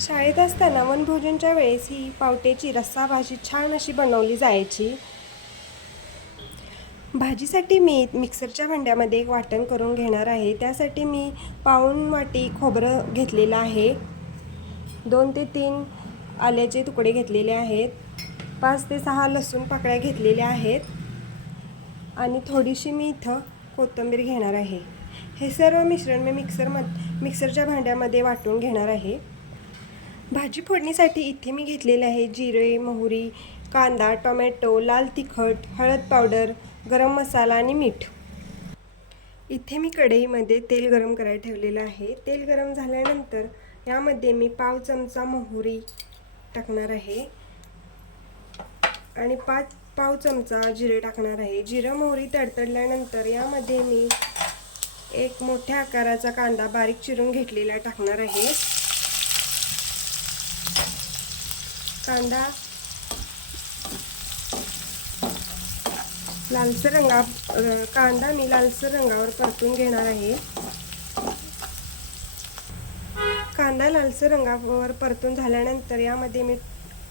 शाळेत असताना वनभोजनच्या वेळेस ही पावट्याची रस्सा भाजी छान अशी बनवली जायची. भाजीसाठी मी मिक्सरच्या भांड्यामध्ये एक वाटण करून घेणार आहे. त्यासाठी मी पाऊण वाटी खोबरं घेतलेलं आहे. दोन ते तीन आल्याचे तुकडे घेतलेले आहेत. पाच ते सहा लसूण पाकळ्या घेतलेल्या आहेत. आणि थोडीशी मी इथं कोथिंबीर घेणार आहे. हे सर्व मिश्रण मी मिक्सर मिक्सरच्या भांड्यामध्ये वाटून घेणार आहे. भाजी फोडणीसाठी इथे मी घेतलेले आहे जिरे मोहरी कांदा टोमॅटो लाल तिखट हळद पावडर गरम मसाला आणि मीठ. इथे मी कढईमध्ये तेल गरम करायला ठेवलेलं आहे. तेल गरम झाल्यानंतर यामध्ये मी पाव चमचा मोहरी टाकणार आहे. आणि पाच पाव चमचा जिरे टाकणार आहे. जिरं मोहरी तडतडल्यानंतर यामध्ये मी एक मोठ्या आकाराचा कांदा बारीक चिरून घेतलेला टाकणार आहे. कांदा. लालसर रंगा कांदा मी लालसर रंगावर परतून घेणार आहे. कांदा लालसर रंगावर परतून झाल्यानंतर यामध्ये मी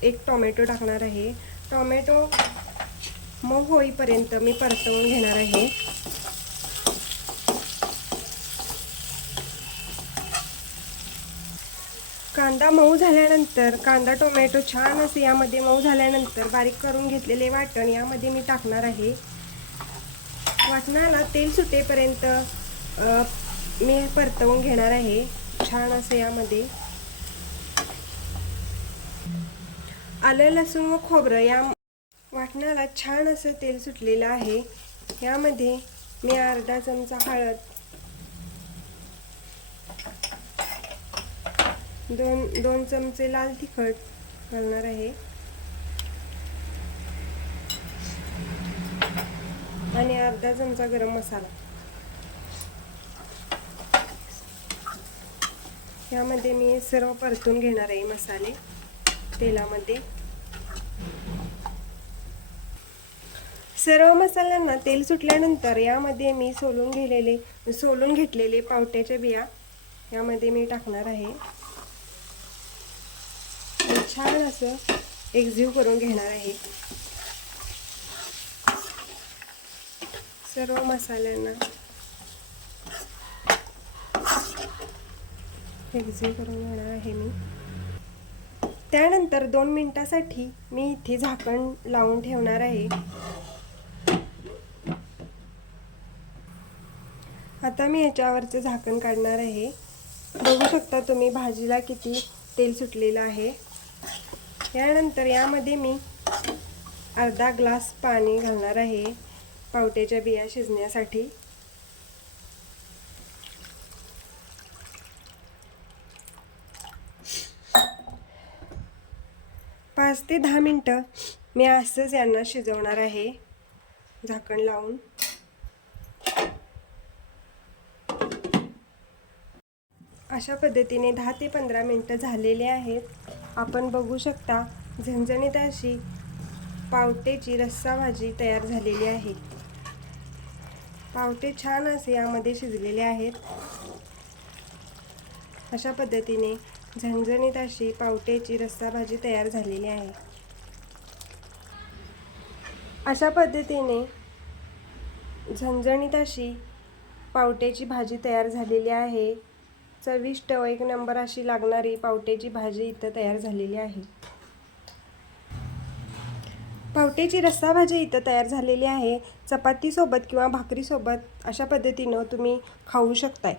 एक टोमॅटो टाकणार आहे. टोमॅटो मऊ होईपर्यंत मी परतवून घेणार आहे. कांदा मऊ झाल्यानंतर कांदा टोमॅटो छान असे यामध्ये मऊ झाल्यानंतर बारीक करून घेतलेले वाटण यामध्ये मी टाकणार आहे. वाटणाला तेल सुटेपर्यंत मी परतवून घेणार आहे. छान असं यामध्ये. आलं लसूण व खोबरं या वाटणाला छान असं तेल सुटलेलं आहे. यामध्ये मी अर्धा चमचा हळद दोन दोन चमचे लाल तिखट घालणार आहे. आणि अर्धा चमचा गरम मसाला. यामध्ये मी सर्व परतून घेणार आहे मसाले तेलामध्ये. सर्व मसाल्यांना तेल सुटल्यानंतर यामध्ये मी सोलून घेलेले सोलून घेतलेले पावट्याच्या बिया यामध्ये मी टाकणार आहे. छान असं एकजीव करून घेणार आहे. सर्व मसाल्यांना एकजीव करून घेणार आहे मी. त्यानंतर दोन मिनटासाठी मी इथे झाकण लावून ठेवणार आहे. आता मी याच्यावरचं झाकण काढणार आहे. बघू शकता तुम्ही भाजीला किती तेल सुटलेलं आहे. यानंतर यामध्ये मी अर्धा ग्लास पाणी घालणार आहे. पावट्याच्या बिया शिजण्यासाठी. पाच ते दहा मिनटं मी असंच यांना शिजवणार आहे. झाकण लावून. अशा पद्धतीने दहा ते पंधरा मिनटं झालेले आहेत. आपण बघू शकता झणझणीत अशी पावट्याची रस्सा भाजी तयार झालेली आहे. पावटे छान असे यामध्ये शिजलेले आहेत. अशा पद्धतीने झणझणीत अशी पावट्याची रस्सा भाजी तयार झालेली आहे. अशा पद्धतीने झणझणीत अशी पावट्याची भाजी तयार झालेली आहे. चविष्ट व एक नंबर अशी लागणारी पावट्याची भाजी इथं तयार झालेली आहे. पावट्याची रस्सा भाजी इथं तयार झालेली आहे. चपातीसोबत किंवा भाकरीसोबत अशा पद्धतीनं तुम्ही खाऊ शकताय.